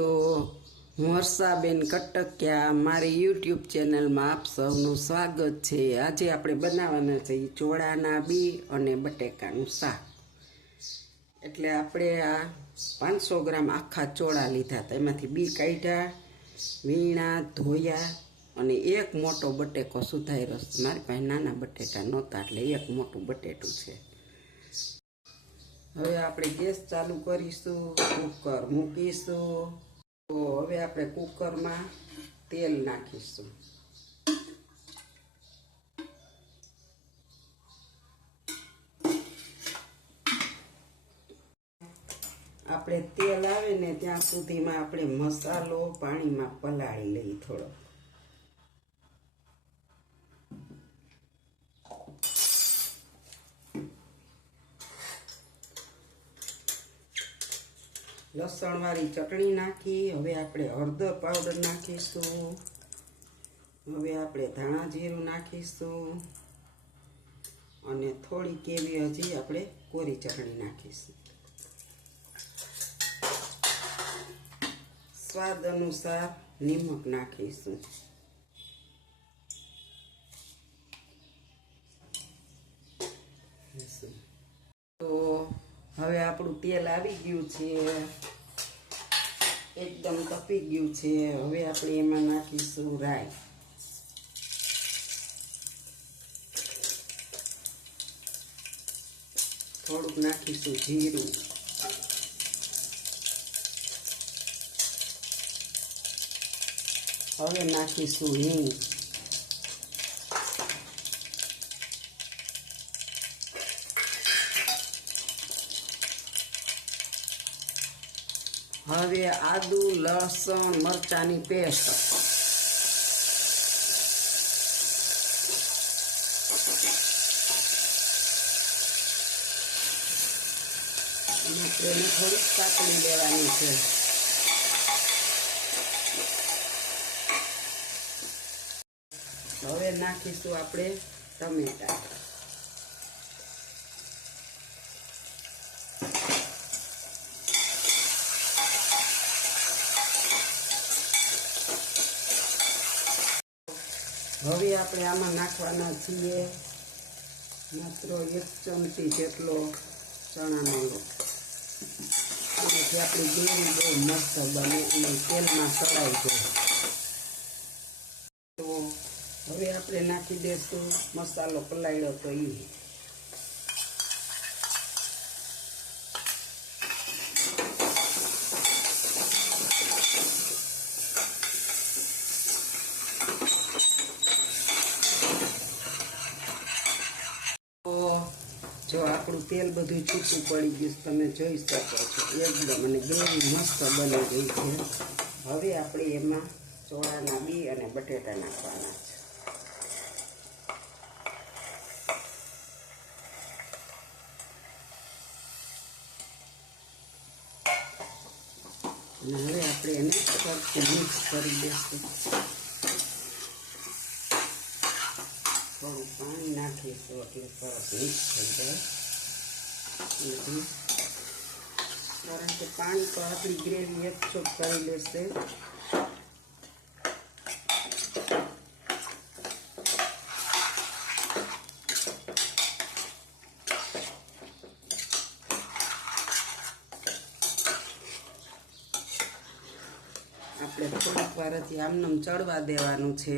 Hello, હું હર્ષાબેન કટકિયા, મારી YouTube ચેનલમાં આપ સૌનું સ્વાગત છે. આજે આપણે બનાવવાના છે ચોળાના બી અને બટેકાનું શાક. એટલે આપણે આ પાંચસો ગ્રામ આખા ચોળા લીધા હતા. એમાંથી બી કાઢ્યા, વીણા, ધોયા અને એક મોટો બટેકો સુધાર્યો મારી પાસે નાના બટેટા નહોતા, એટલે એક મોટું બટેટું છે. હવે આપણે ગેસ ચાલુ કરીશું, કુકર મૂકીશું. તો હવે આપણે કુકરમાં તેલ નાખીશું. આપણે તેલ આવે ને ત્યાં સુધીમાં આપણે મસાલો પાણીમાં પલાળી લઈએ થોડો લસણવાળી ચટણી નાખી, હવે આપણે હળદર પાવડર નાખીશું. હવે આપણે ધાણા જીરું નાખીશું. અને થોડીક એવી હજી આપણે કોરી ચટણી નાખીશું. સ્વાદ અનુસાર નિમક નાખીશું. હવે આપણું તેલ આવી ગયું છે. એકદમ તપી ગયું છે. હવે આપણે એમાં નાખીશું રાઈ. થોડુંક નાખીશું જીરું. હવે નાખીશું હિંગ. હવે આદુ લસણ મરચાની પેસ્ટ. તેને થોડીક કાપડી લેવાની છે. હવે નાખીશું આપણે ટમેટા. હવે આપણે આમાં નાખવાના છીએ માત્ર એક ચમચી જેટલો ચણાનો લોટ. આપણી ગ્રેવી બહુ મસ્ત બને અને તેલમાં સળાઈ જાય. તો હવે આપણે નાખી દઈશું મસાલો પલાળ્યો તો એ તો જો આપણું તેલ બધું છૂટું પડી ગયું તમે જોઈ શકો છો. એકદમ અને ગ્રેવી મસ્ત બની ગઈ છે. હવે આપણે એમાં ચોળાના બી અને બટેટા નાખવાના છે. અને હવે આપણે એને મિક્સ કરી દઈશું થોડું પાણી નાખીશું એટલે સરસ મિક્સ થઈ જાય બધું કારણ કે પાણી તો આપણી ગ્રેવી એક ચોપ કરી લેશે આપણે થોડીક વાર હજી આમનામ ચડવા દેવાનું છે.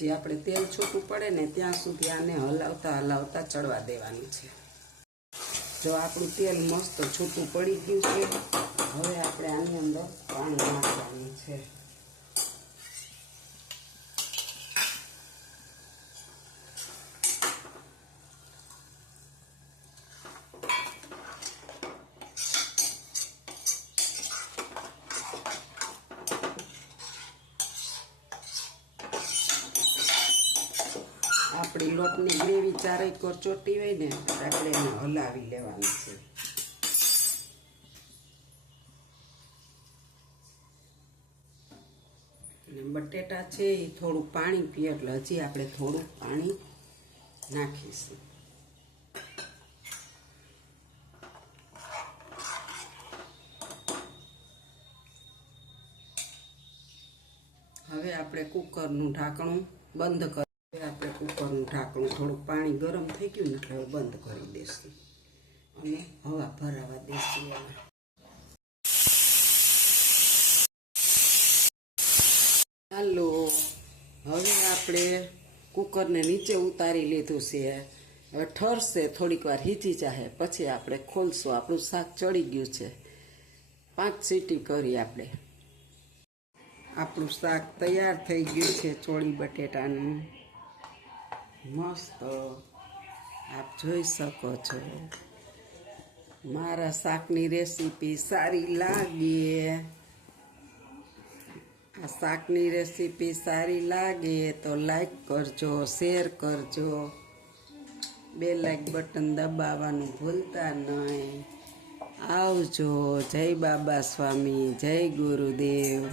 પછી આપણે તેલ છૂટું પડે ને ત્યાં સુધી આને હલાવતા હલાવતા ચડવા દેવાનું છે. જો આપણું તેલ મસ્ત છૂટું પડી ગયું છે, હવે આપણે આની અંદર પાણી નાખવાનું છે. આપણી લોટની ગ્રેવી ચારેય કોર ચોટી હોય ને આપણે હલાવી લેવાની છે. બટેટા છે એ થોડું પાણી પીએ, એટલે હજી આપણે થોડું પાણી નાખીશું. હવે આપણે કુકરનું ઢાંકણું બંધ કરી આપણે કુકરનું ઢાંકણું થોડુંક પાણી ગરમ થઈ ગયું ને એટલે બંધ કરી દઈશું અને હવા ભરાવા દઈશું એમાં. હાલો, હવે આપણે કુકરને નીચે ઉતારી લીધું છે. હવે ઠરશે, થોડીક વાર હીચી જાહે, પછી આપણે ખોલશું. આપણું શાક ચડી ગયું છે. પાંચ સીટી કરી આપણે. આપણું શાક તૈયાર થઈ ગયું છે ચોળી બટેટાનું. મસ્ત. આપ જોઈ શકો છો. મારા શાકની રેસીપી સારી લાગે. આ શાકની રેસીપી સારી લાગે તો લાઈક કરજો, શેર કરજો. બે લાઈક બટન દબાવવાનું ભૂલતા નહીં. આવજો. જય બાબા સ્વામી, જય ગુરુદેવ.